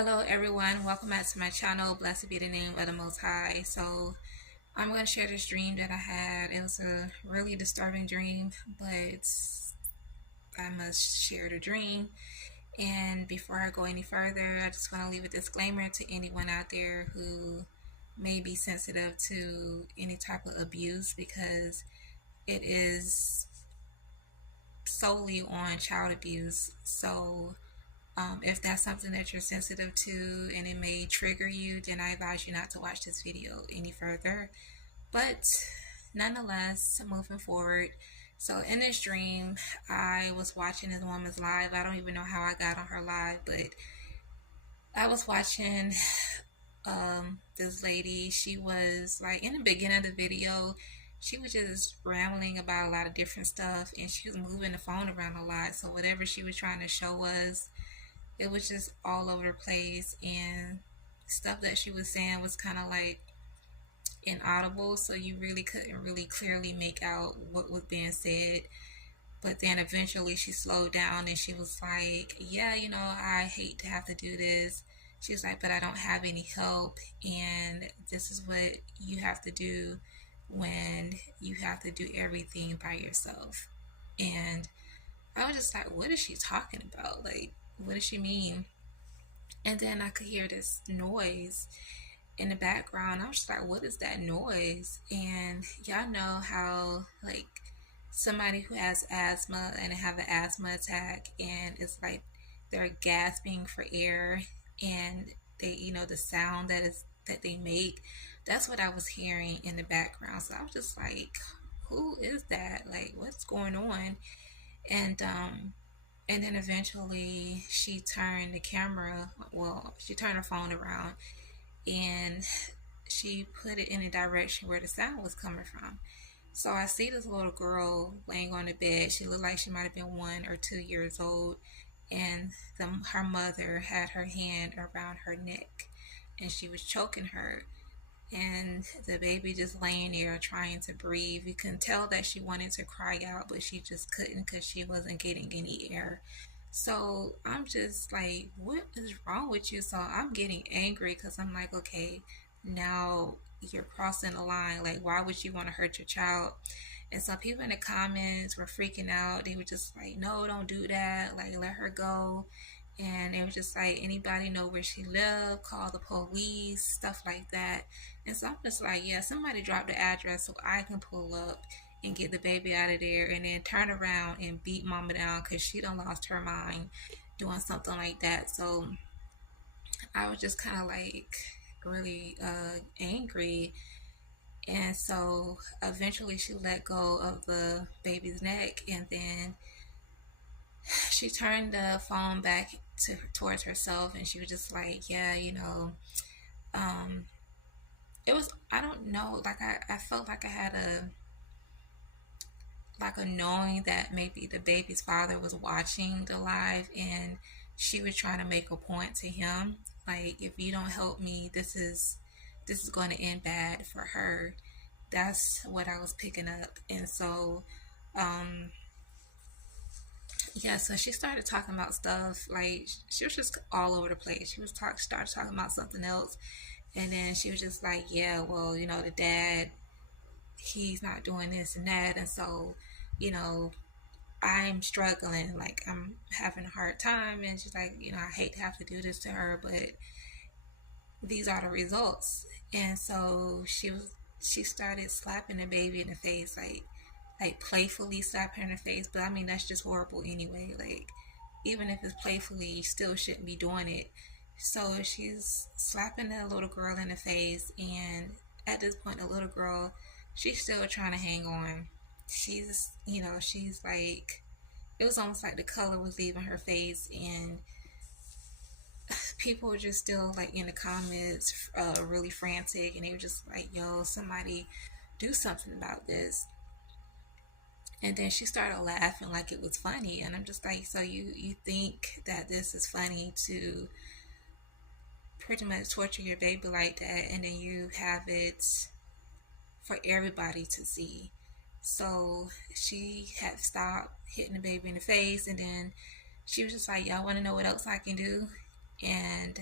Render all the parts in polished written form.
Hello everyone, welcome back to my channel. Blessed be the name of the Most High. So I'm going to share this dream that I had. It was a really disturbing dream, but I must share the dream. And before I go any further, I just want to leave a disclaimer to anyone out there who may be sensitive to any type of abuse, because it is solely on child abuse. So if that's something that you're sensitive to and it may trigger you, then I advise you not to watch this video any further. But nonetheless, moving forward. So in this dream, I was watching this woman's live. I don't even know how I got on her live, but I was watching this lady. She was like, in the beginning of the video, she was just rambling about a lot of different stuff, and she was moving the phone around a lot. So whatever she was trying to show us, it was just all over the place, and stuff that she was saying was kind of like inaudible, so you really couldn't really clearly make out what was being said. But then eventually she slowed down and she was like, yeah, I hate to have to do this. She was like, but I don't have any help, and this is what you have to do when you have to do everything by yourself. And I was just like, what is she talking about? Like, what does she mean? And then I could hear this noise in the background. I was just like, what is that noise? And y'all know how, like, somebody who has asthma and they have an asthma attack, and it's like they're gasping for air, and they, the sound that they make, that's what I was hearing in the background. So I was just like, who is that? Like, what's going on? And and then eventually she turned her phone around, and she put it in a direction where the sound was coming from. So I see this little girl laying on the bed. She looked like she might have been 1 or 2 years old, and her mother had her hand around her neck, and she was choking her. And the baby just laying there trying to breathe. You can tell that she wanted to cry out, but she just couldn't because she wasn't getting any air. So I'm just like, what is wrong with you? So I'm getting angry because I'm like, okay, now you're crossing the line. Like, why would you want to hurt your child? And some people in the comments were freaking out. They were just like, no, don't do that. Like, let her go. And it was just like, anybody know where she lived, call the police, stuff like that. And so I'm just like, yeah, somebody drop the address so I can pull up and get the baby out of there, and then turn around and beat mama down because she done lost her mind doing something like that. So I was just kind of like really angry. And so eventually she let go of the baby's neck, and then she turned the phone back towards herself, and she was just like, yeah, um, it was, I don't know, like I felt like I had a knowing that maybe the baby's father was watching the live, and she was trying to make a point to him, like, if you don't help me, this is going to end bad for her. That's what I was picking up. And so yeah, so she started talking about stuff, like she was just all over the place. She was started talking about something else, and then she was just like, yeah, well, the dad, he's not doing this and that, and so, you know I'm struggling, like I'm having a hard time. And she's like, I hate to have to do this to her, but these are the results. And so she started slapping the baby in the face, like playfully slapping her in the face. But I mean, that's just horrible anyway. Like, even if it's playfully, you still shouldn't be doing it. So she's slapping the little girl in the face, and at this point, the little girl, she's still trying to hang on. She's like, it was almost like the color was leaving her face, and people were just still like in the comments, really frantic, and they were just like, yo, somebody do something about this. And then she started laughing like it was funny, and I'm just like, so you think that this is funny, to pretty much torture your baby like that, and then you have it for everybody to see. So she had stopped hitting the baby in the face, and then she was just like, y'all want to know what else I can do? And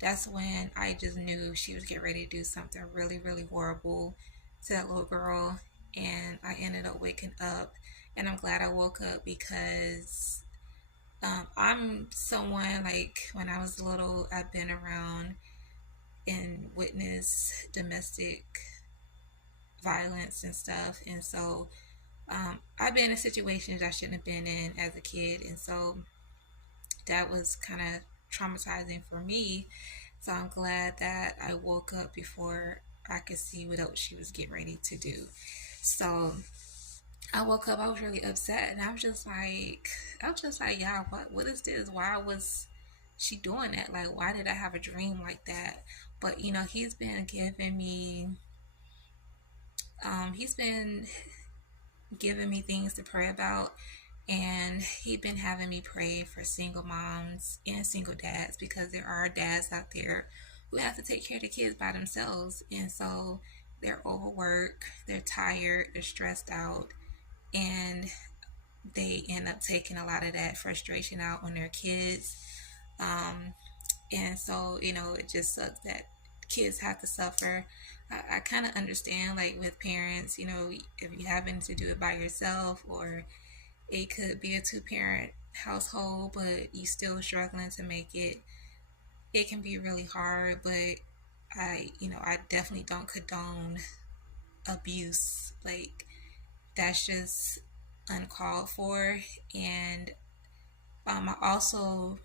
that's when I just knew she was getting ready to do something really, really horrible to that little girl. And I ended up waking up, and I'm glad I woke up because I'm someone like when I was little, I've been around and witnessed domestic violence and stuff. And so I've been in situations I shouldn't have been in as a kid. And so that was kind of traumatizing for me. So I'm glad that I woke up before I could see what else she was getting ready to do. So I woke up, I was really upset, and I was just like, yeah, what is this? Why was she doing that? Like, why did I have a dream like that? But he's been he's been giving me things to pray about, and he been having me pray for single moms and single dads because there are dads out there who have to take care of the kids by themselves, and so they're overworked, they're tired, they're stressed out, and they end up taking a lot of that frustration out on their kids. Um, and so, it just sucks that kids have to suffer. I kind of understand, like with parents, if you happen to do it by yourself, or it could be a two-parent household, but you still struggling to make it. It can be really hard, but I definitely don't condone abuse. Like, that's just uncalled for. And I also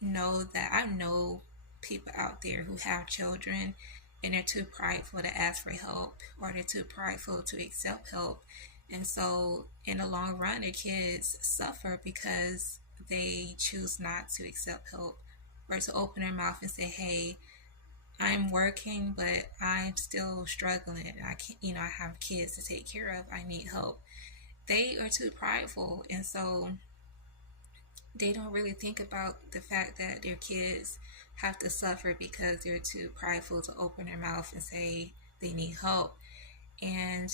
know that I know people out there who have children and they're too prideful to ask for help, or they're too prideful to accept help. And so, in the long run, their kids suffer because they choose not to accept help or to open their mouth and say, hey, I'm working, but I'm still struggling. I can't, I have kids to take care of. I need help. They are too prideful. And so, they don't really think about the fact that their kids have to suffer because they're too prideful to open their mouth and say they need help. And,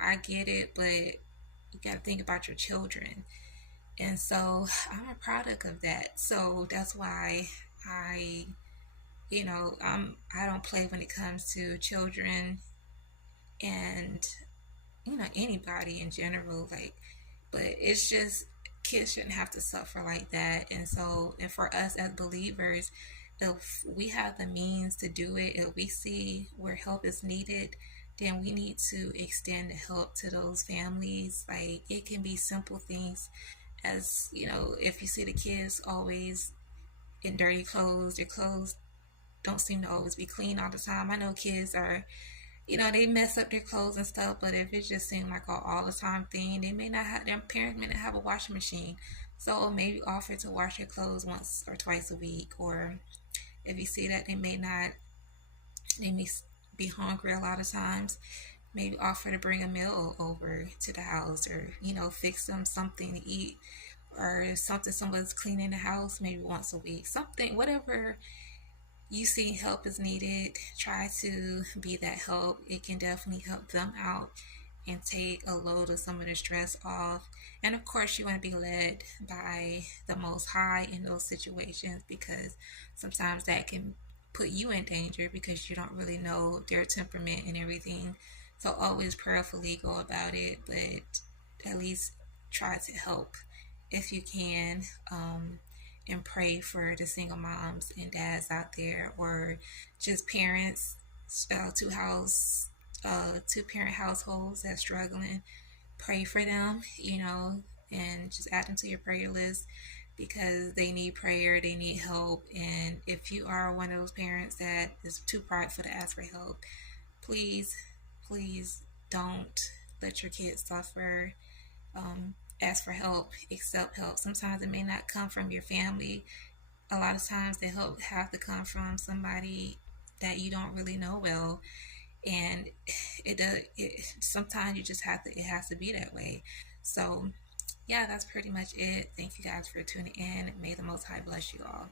I get it, but you got to think about your children. And so I'm a product of that. So that's why I, I don't play when it comes to children and, anybody in general. Like, but it's just kids shouldn't have to suffer like that. And so, and for us as believers, if we have the means to do it, if we see where help is needed, then we need to extend the help to those families. Like, it can be simple things as, if you see the kids always in dirty clothes, their clothes don't seem to always be clean all the time. I know kids are, they mess up their clothes and stuff, but if it just seems like an all the time thing, they may not have, their parents may not have a washing machine. So maybe offer to wash their clothes once or twice a week. Or if you see that they may be hungry a lot of times, maybe offer to bring a meal over to the house, or, fix them something to eat, or something someone's cleaning the house maybe once a week. Something, whatever you see help is needed, try to be that help. It can definitely help them out and take a load of some of the stress off. And of course, you want to be led by the Most High in those situations, because sometimes that can put you in danger because you don't really know their temperament and everything. So always prayerfully go about it, but at least try to help if you can. And pray for the single moms and dads out there, or just parents, two parent households that's struggling. Pray for them, and just add them to your prayer list, because they need prayer, they need help. And if you are one of those parents that is too prideful to ask for help, please, please don't let your kids suffer. Ask for help, accept help. Sometimes it may not come from your family. A lot of times the help have to come from somebody that you don't really know well, and it does. Sometimes you just have to. It has to be that way. So, yeah, that's pretty much it. Thank you guys for tuning in. May the Most High bless you all.